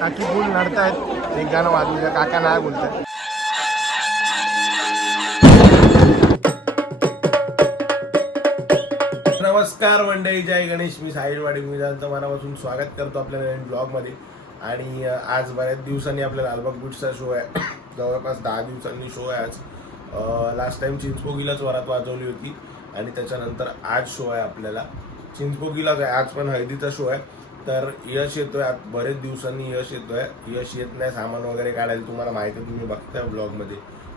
काकी फुल नडतायत, एक गाणं वाजवूया. काका नाही बोलताय. नमस्कार मंडळी, जय गणेश. मी साहिलवाडी मित्रांचं मनापासून स्वागत करतो आपल्या नवीन ब्लॉगमध्ये. आणि आज बऱ्याच दिवसांनी आपल्या लालबाग बीट्सचा शो आहे. जवळपास 10 दिवसांनी शो आहे आज. लास्ट टाइम चिंचपोकीलाच वरात वाजवली होती आणि त्याच्यानंतर आज शो आहे आपल्याला. चिंचपोकीलाच आहे आज, पण हळदीचा शो आहे. तर यश येतोय, बरेच दिवसांनी यश येतोय. यश येत नाही सामान वगैरे काढायला, तुम्हाला माहिती आहे, तुम्ही बघताय ब्लॉगमध्ये.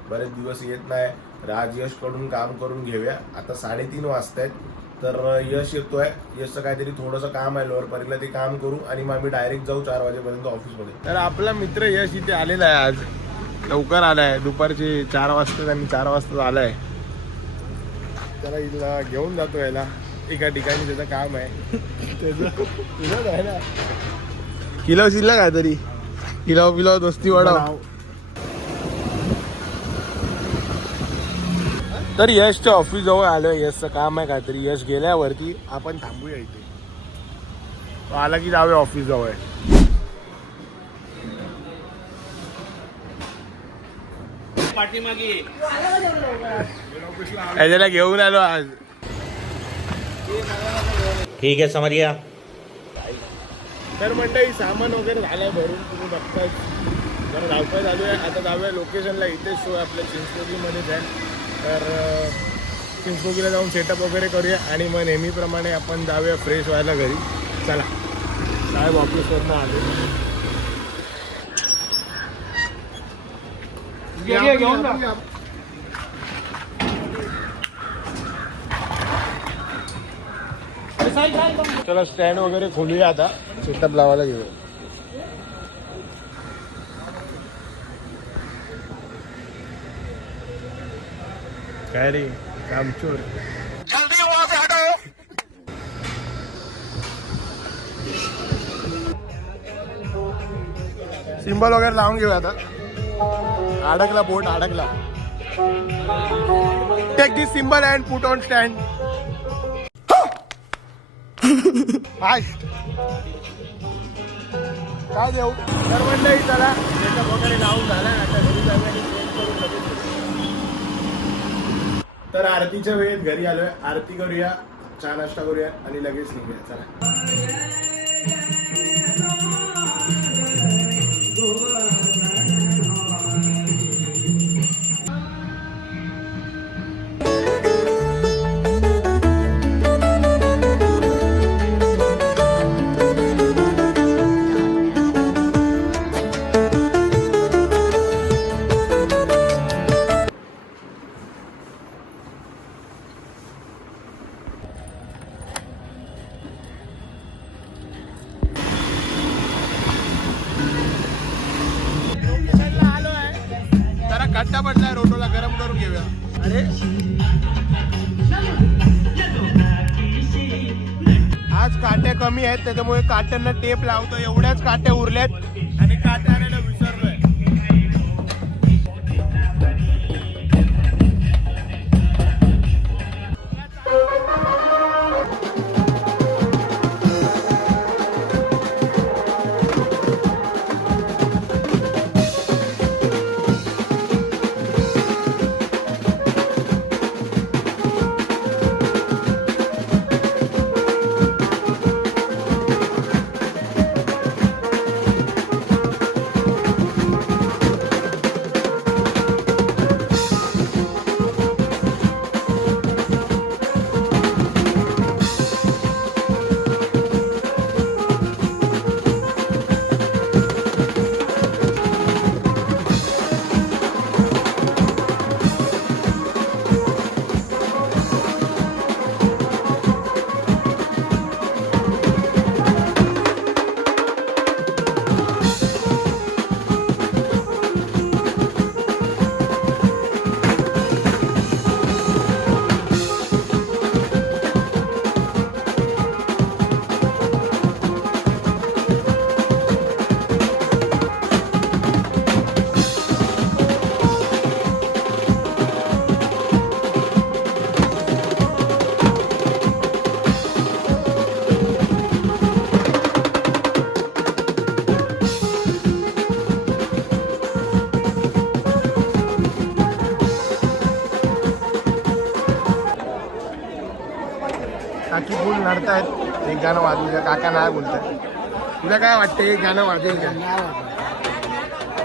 बरेच दिवस येत नाही. राज यशकडून काम करून घेऊया. आता 3:30 वाजतायत. तर यश येतोय. यशचं काहीतरी थोडंसं काम आहे लोअर परीला, ते काम करू आणि मग आम्ही डायरेक्ट जाऊ 4 वाजेपर्यंत ऑफिसमध्ये. तर आपला मित्र यश इथे आलेला आहे. आज लवकर आलाय, दुपारचे 4 वाजता आणि 4 वाजता आलाय. त्याला इथला घेऊन जातो याला एका ठिकाणी, त्याचं काम आहे. त्याचं आहे ना, किलो शिल्लक काय तरी किलो दोस्ती वाढव. तर यशच्या ऑफिस जवळ आलोय. यशचं काम आहे काहीतरी. यश गेल्यावरती आपण थांबूया इथे. आला की जाऊया ऑफिस जवळ. याच्याला घेऊन आलो आज. ठीक आहे, समज गया. तर मंडळी सामान वगैरे झालंय भरून, तुम्ही बघताय. जरा धावपळ चालू आहे. आता जाऊया लोकेशनला. इथेच शो आपल्या चिंचपोकीमध्येच आहे. तर चिंचपोकीला जाऊन सेटअप वगैरे करूया आणि मग नेहमीप्रमाणे आपण जाऊया फ्रेश व्हायला घरी. चला, साहेब ऑफिसवरनं आले. चला स्टँड वगैरे खोलूया, आता सेटअप लावायला घेऊया. काय रे कामचोर, जल्दी वहां से हटो. सिंबल वगैरे लावून घेऊया आता. अडकला बोट, अडकला. Take this symbol and put on stand. काय देऊ. तर मंडळी चला, सेटअप वगैरे लावून झाला. आता घरी जाऊया आणि चेंज करून लगेच. तर आरतीच्या वेळेत घरी आलोय. आरती करूया, चहा नाश्ता करूया आणि लगेच निघूया. चला. खड्डा पडलाय रोडोला, गरम करून घेऊया. अरे आज काट्या कमी आहेत, त्याच्यामुळे काट्यांना टेप लावतो. एवढ्याच काट्या उरल्यात आणि काट्या आणायला विसरलोय. काकी फुल नडतायत. एक गाणं वाजू द्या, काका नाही बोलताय. तुला काय वाटतं एक गाणं वाजेल काय?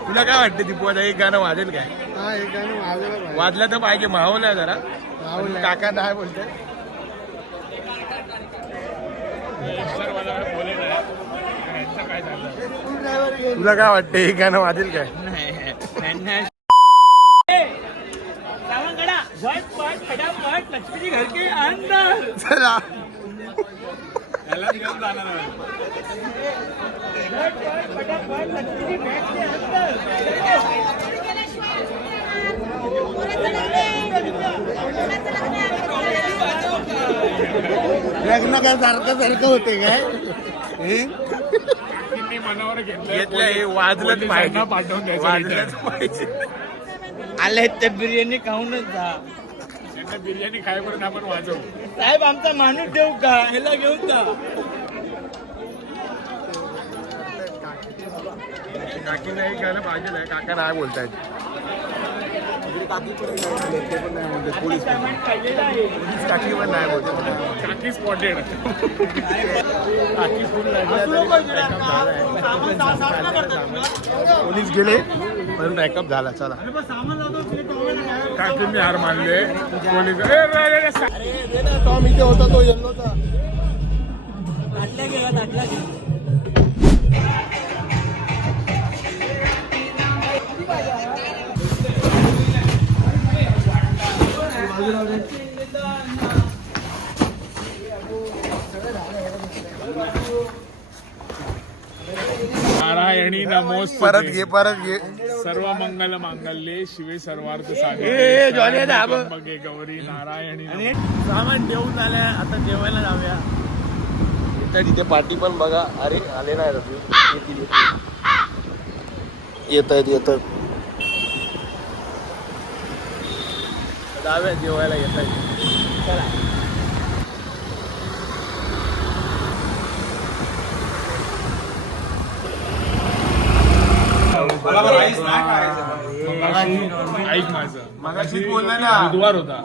तुला काय वाटतं दीपू आता एक गाणं वाजेल काय? हा एक गाणं वाजवलं वाजलं तर पाहिजे, मावलं जरा. काका नाही बोलताय. तुला काय वाटतं एक गाणं वाजेल काय? लक्ष्मी घर के अंदर चला लग्न काय सारखं सारखं होते काय मनावर घेतलं हे वाजलंच पाहिजे. पाठवून द्यायचं वाजलंच पाहिजे. आले ते बिर्याणी खाऊनच जा त्यांना बिर्याणी खायपर्यंत आपण वाजवू. साहेब आमचा माणूस देऊ का ह्याला घेऊन जा काकीला एक गाणं पाहिजे आहे. काका नाही बोलतायत. पोलीस काकी पण नाही बोलत. काकी स्पॉटेड. काकी फुल पोलीस गेले पण बॅकअप झाला. चला काकींनी हार मानले. पोलीस टॉम इथे होता तो येल्लोचा. नारायणी नमोस्तुते. परत घे सर्व मंगल मांगल्ये शिवे सर्वार्थ ए, साधिके. जॉली आहे ना, त्र्यंबके गौरी नारायणी नमोस्तुते. सामान ठेवून झालंय आता जेवायला जाऊया इथे तिथे पार्टी पण बघा. अरे आले नाही रवी. येत आहेत जाऊया जेवायला येत आहे ऐक माझं मगाशी बोलला ना. बुधवार होता.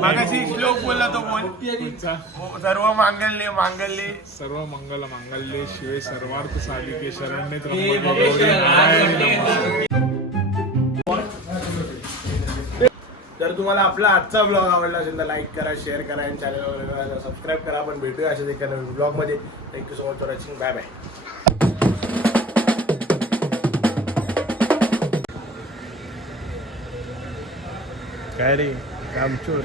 मागाशी श्लोक बोलला तो बोल. पुढचा सर्व मांगल्ये सर्व मंगल मांगल्ये शिवे सर्वार्थ साधिके शरण्ये त्र्यंबके गौरी नारायणी नमोस्तुते. जर तुम्हाला आपला आजचा ब्लॉग आवडला असेल तर लाईक करा, शेअर करा आणि चॅनलवर सबस्क्राईब करा. आपण भेटूया अशाच एका नवीन ब्लॉगमध्ये. Thank you so much for watching. Bye bye. काय रे कामचोर.